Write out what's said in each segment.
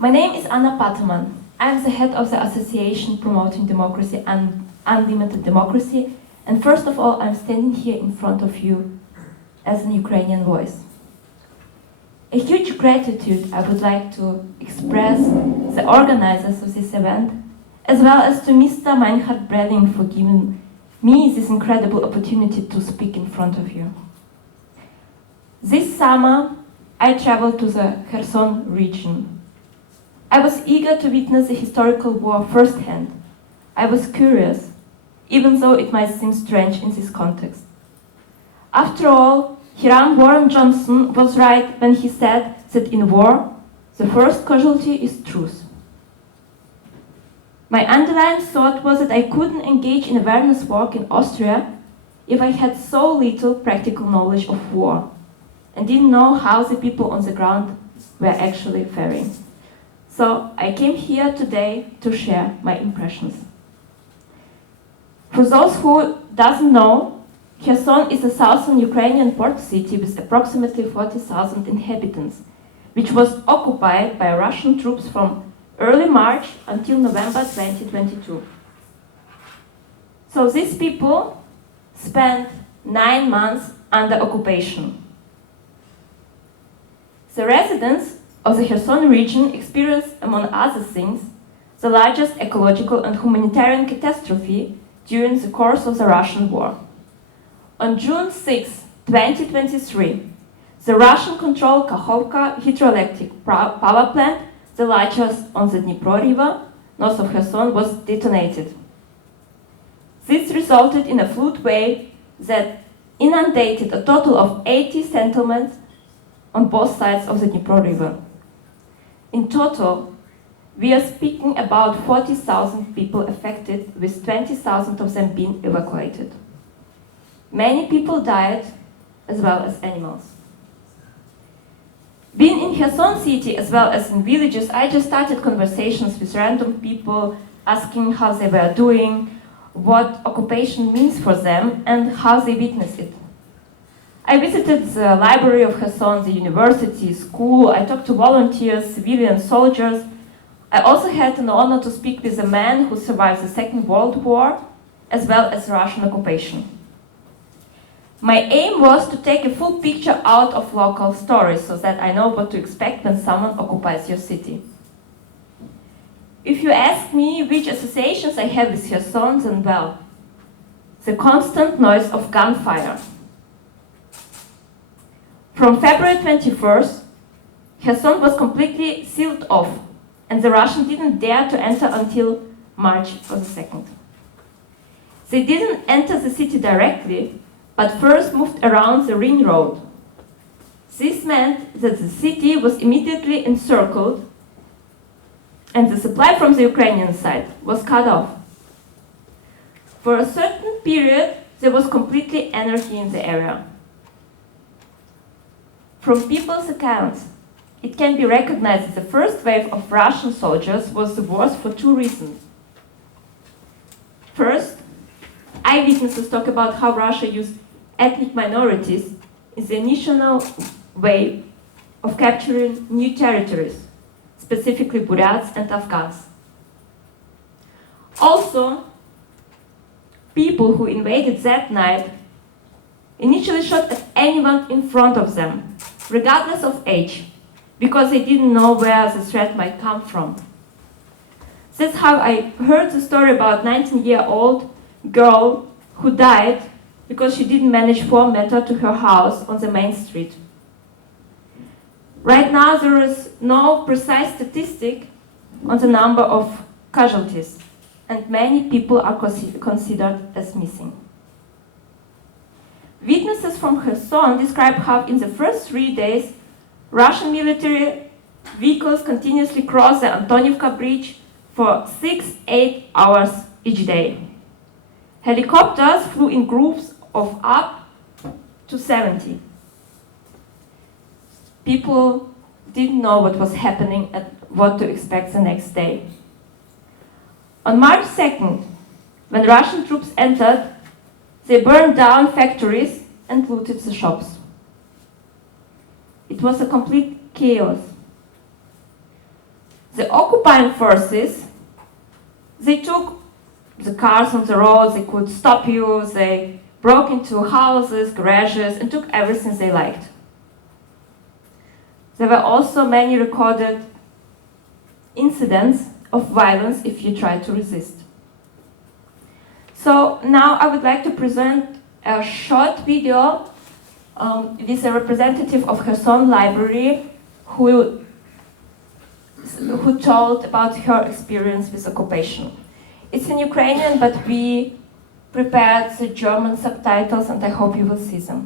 My name is Pattermann. I am the head of the Association Promoting Democracy and Unlimited Democracy, and first of all, I'm standing here in front of you as an Ukrainian voice. A huge gratitude I would like to express the organizers of this event, as well as to Mr. Meinhard Brelling for giving me this incredible opportunity to speak in front of you. This summer, I traveled to the Kherson region. I was eager to witness the historical war firsthand. I was curious, even though it might seem strange in this context. After all, Hiram Warren Johnson was right when he said that in war, the first casualty is truth. My underlying thought was that I couldn't engage in awareness work in Austria if I had so little practical knowledge of war and didn't know how the people on the ground were actually faring. So I came here today to share my impressions. For those who doesn't know, Kherson is a southern Ukrainian port city with approximately 40,000 inhabitants, which was occupied by Russian troops from early March until November 2022. So these people spent 9 months under occupation. The residents of the Kherson region experienced, among other things, the largest ecological and humanitarian catastrophe during the course of the Russian war. On June 6, 2023, the Russian-controlled Kakhovka hydroelectric power plant, the largest on the Dnipro River, north of Kherson, was detonated. This resulted in a flood wave that inundated a total of 80 settlements on both sides of the Dnipro River. In total, we are speaking about 40,000 people affected, with 20,000 of them being evacuated. Many people died, as well as animals. Being in Kherson city, as well as in villages, I just started conversations with random people, asking how they were doing, what occupation means for them, and how they witness it. I visited the library of Kherson, the university, school. I talked to volunteers, civilian soldiers. I also had an honor to speak with a man who survived the Second World War, as well as Russian occupation. My aim was to take a full picture out of local stories so that I know what to expect when someone occupies your city. If you ask me which associations I have with Kherson, then well, the constant noise of gunfire. From February 21st, Kherson was completely sealed off, and the Russians didn't dare to enter until March 2nd. They didn't enter the city directly, but first moved around the Ring Road. This meant that the city was immediately encircled, and the supply from the Ukrainian side was cut off. For a certain period, there was completely anarchy in the area. From people's accounts, it can be recognized that the first wave of Russian soldiers was the worst for two reasons. First, eyewitnesses talk about how Russia used ethnic minorities in the initial wave of capturing new territories, specifically Buryats and Afghans. Also, people who invaded that night initially shot at anyone in front of them, regardless of age, because they didn't know where the threat might come from. That's how I heard the story about a 19-year-old girl who died because she didn't manage 4 meters to her house on the main street. Right now, there is no precise statistic on the number of casualties, and many people are considered as missing. Witnesses from Kherson describe how in the first 3 days, Russian military vehicles continuously crossed the Antonivka Bridge for 6-8 hours each day. Helicopters flew in groups of up to 70. People didn't know what was happening and what to expect the next day. On March 2nd, when Russian troops entered, they burned down factories and looted the shops. It was a complete chaos. The occupying forces, they took the cars on the road, they could stop you, they broke into houses, garages, and took everything they liked. There were also many recorded incidents of violence if you tried to resist. So now I would like to present a short video with a representative of Kherson Library who told about her experience with occupation. It's in Ukrainian, but we prepared the German subtitles and I hope you will see them.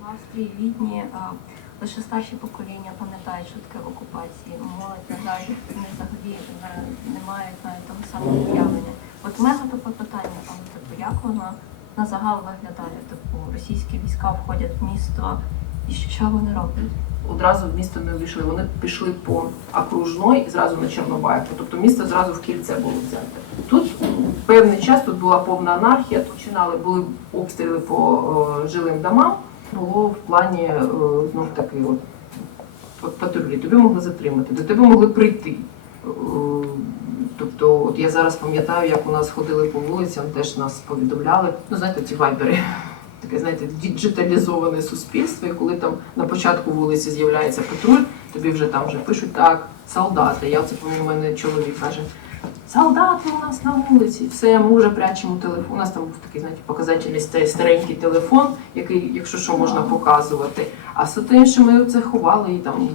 В Австрії, Відні лише старші покоління пам'ятають, що таке окупації. Молодь, на жаль, вони взагалі не мають навіть того самого уявлення. От у мене таке питання, як воно на загал виглядає? Російські війська входять в місто, і що вони роблять? Одразу в місто не увійшли, вони пішли по окружної і зразу на Чорнобаївку. Тобто місто зразу в кільце було взяте. Тут певний час тут була повна анархія, були обстріли по жилим домам. Було в плані, знов таки, патрулі. Тобі могли затримати, до тебе могли прийти. Тобто, от я зараз пам'ятаю, як у нас ходили по вулицям, теж нас повідомляли, знаєте, ці вайбери, таке, знаєте, діджиталізоване суспільство, і коли там на початку вулиці з'являється патруль, тобі вже там пишуть, так, солдати. Я це пам'ятаю, у мене чоловік каже, солдати у нас на вулиці, все, ми вже прячемо телефон. У нас там був такий, знаєте, показательний старенький телефон, який, якщо що, можна показувати. А все те інше ми це ховали, і там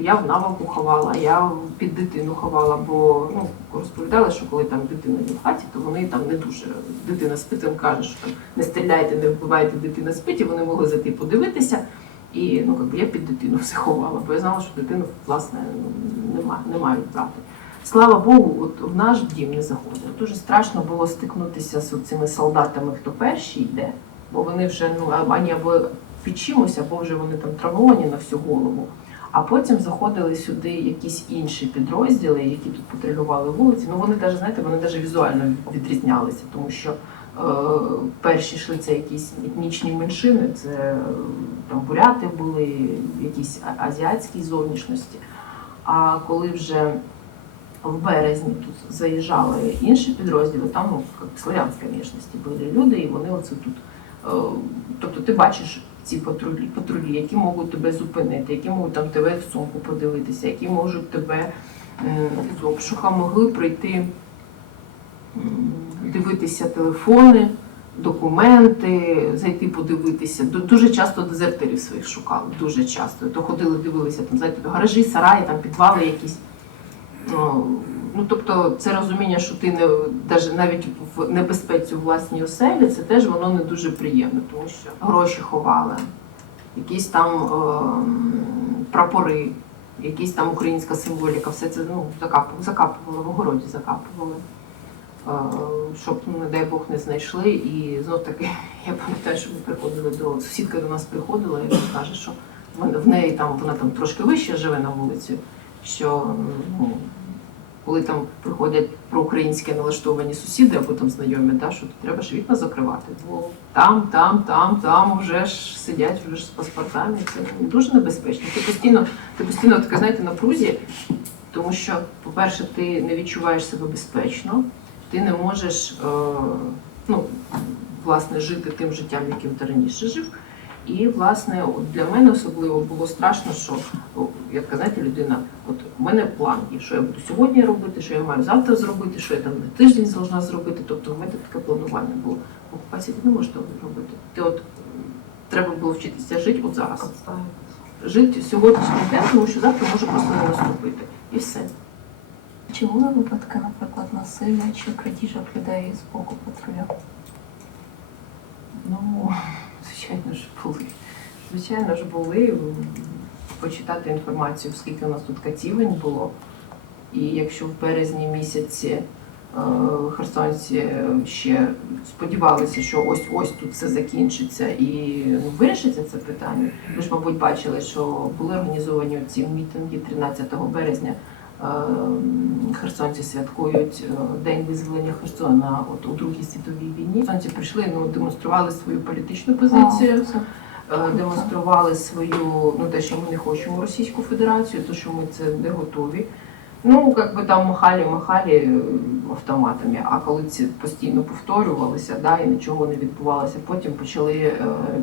я в навалку ховала, я під дитину ховала, бо розповідали, що коли там дитина є в хаті, то вони там не дуже, дитина спить, там каже, що там не стріляйте, не вбивайте, дитина спить, і вони могли зайти подивитися. І я під дитину все ховала, бо я знала, що дитину, власне, не мають брати. Слава Богу, от в наш дім не заходили. Дуже страшно було стикнутися з цими солдатами, хто перший йде, бо вони вже, або під чимось, або вже вони там травмовані на всю голову. А потім заходили сюди якісь інші підрозділи, які тут патрулювали вулиці. Вони навіть, знаєте, вони навіть візуально відрізнялися, тому що перші йшли це якісь етнічні меншини, це там буряти були, якісь азіатські зовнішності. А коли вже в березні тут заїжджали інші підрозділи, там славянської внешності були люди, і вони оце тут. Тобто ти бачиш ці патрулі, які можуть тебе зупинити, які можуть там тебе в сумку подивитися, які можуть тебе з обшука могли прийти, дивитися телефони, документи, зайти подивитися. Дуже часто дезертирів своїх шукали, дуже часто. То ходили, дивилися, там, знаєте, гаражі, сараї, там підвали якісь. Тобто це розуміння, що ти навіть в небезпеці у власній оселі, це теж воно не дуже приємно, тому що гроші ховали, якісь там прапори, якісь там українська символіка, все це закапували, в огороді закапували, щоб, не дай Бог, не знайшли. І знов таки, я пам'ятаю, що ми приходили сусідка до нас приходила і каже, що в неї там, вона там трошки вище живе на вулиці, що коли там приходять проукраїнські налаштовані сусіди або там знайомі, що треба ж вікна закривати, бо там вже ж сидять вже ж з паспортами, це дуже небезпечно. Ти постійно таке, знаєте, напрузі, тому що, по-перше, ти не відчуваєш себе безпечно, ти не можеш, власне, жити тим життям, яким ти раніше жив. І, власне, для мене особливо було страшно, що, як знаєте, людина, от у мене план, і що я буду сьогодні робити, що я маю завтра зробити, що я там на тиждень повинна зробити. Тобто в мене таке планування було. В окупації ти не можеш того робити. Треба було вчитися жити от зараз. Жити сьогоднішнім днем, тому що завтра може просто не наступити. І все. Чи були випадки, наприклад, насилля чи крадіжок людей з боку патруля? Звичайно ж були. Почитати інформацію, скільки у нас тут катівень було. І якщо в березні місяці Херсонці ще сподівалися, що ось тут все закінчиться і вирішиться це питання. Ви ж, мабуть, бачили, що були організовані ці мітинги 13 березня. Херсонці святкують День визволення Херсона у Другій світовій війні. Херсонці прийшли, демонстрували свою політичну позицію, демонстрували свою, те, що ми не хочемо Російську Федерацію, то, що ми це не готові. Там махали автоматами, а коли це постійно повторювалося, і нічого не відбувалося, потім почали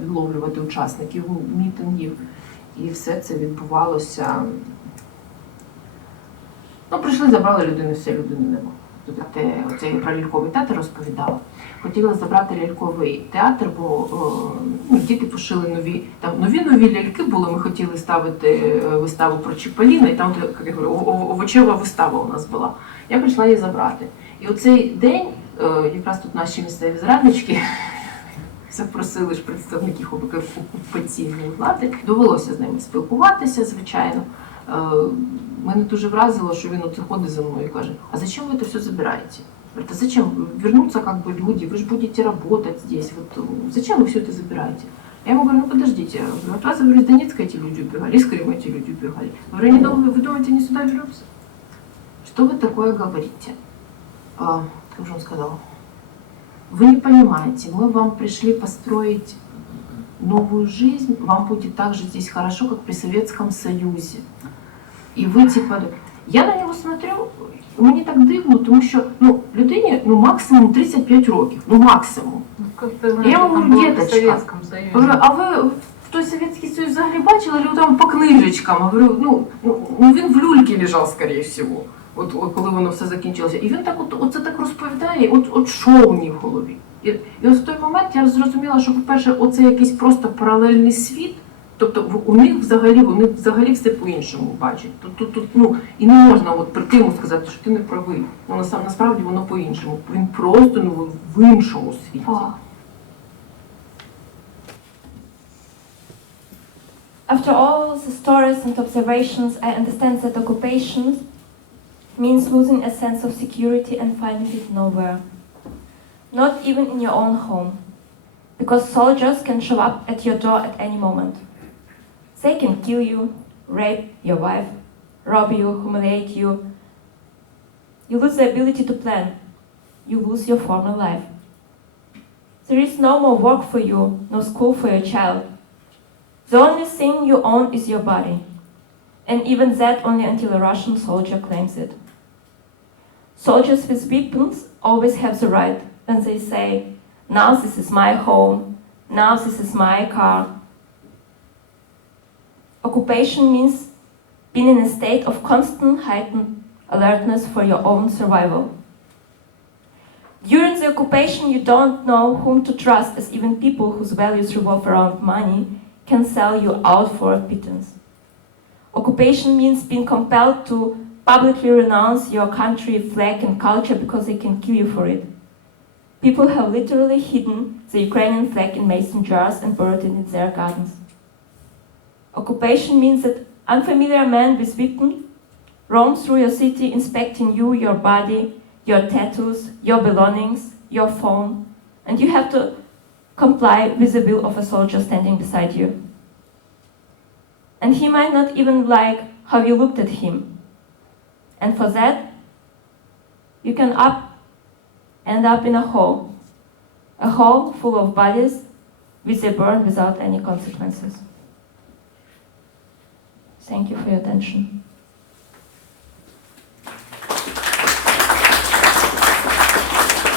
відловлювати учасників мітингів, і все це відбувалося. Прийшли, забрали людину, все, людини нема. Оце я про ляльковий театр розповідала. Хотіли забрати ляльковий театр, бо діти пошили нові ляльки були. Ми хотіли ставити виставу про Чіполіна, і там, як я говорю, овочева вистава у нас була. Я прийшла її забрати. І оцей день, якраз тут наші місцеві зраднички запросили ж представників окупаційної влади. Довелося з ними спілкуватися, звичайно. Мене дуже вразило, що він ходить за мною і каже: а зачем ви це все забираєте? Говорит, а зачем? Вернуться люди, вы же будете работать здесь. Зачем вы все это забираете? Я ему говорю, подождите, от вас, из Донецка эти люди убегали, из Крыма эти люди убегали. Говорю, вы думаете, они сюда вернутся? Что вы такое говорите? Как же он сказал? Вы не понимаете, мы вам пришли построить новую жизнь, вам будет так же здесь хорошо, как при Советском Союзе. І ви я на нього смотрю, мені так дивно, тому що людині максимум 35 років, максимум. Я йому говорю, діточка, а ви в той Совєтський Союз взагалі бачили, чи там по книжечкам? Говорю, він в люльці лежав, скоріше всього, коли воно все закінчилося. І він оце так розповідає, що у них в голові. І ось в той момент я зрозуміла, що, по-перше, оце якийсь просто паралельний світ. Тобто вони взагалі все по-іншому бачать. І не можна прийти йому сказати, що ти не правий. Насправді воно по-іншому. Він просто в іншому світі. After all the stories and observations, I understand that occupation means losing a sense of security and finding it nowhere. Not even in your own home. Because soldiers can show up at your door at any moment. They can kill you, rape your wife, rob you, humiliate you. You lose the ability to plan. You lose your former life. There is no more work for you, no school for your child. The only thing you own is your body. And even that only until a Russian soldier claims it. Soldiers with weapons always have the right when they say, now this is my home, now this is my car. Occupation means being in a state of constant heightened alertness for your own survival. During the occupation, you don't know whom to trust, as even people whose values revolve around money can sell you out for a pittance. Occupation means being compelled to publicly renounce your country, flag, and culture because they can kill you for it. People have literally hidden the Ukrainian flag in mason jars and buried it in their gardens. Occupation means that unfamiliar men with weapons roam through your city inspecting you, your body, your tattoos, your belongings, your phone, and you have to comply with the will of a soldier standing beside you. And he might not even like how you looked at him. And for that, you can end up in a hole full of bodies which they burn without any consequences. Thank you for your attention.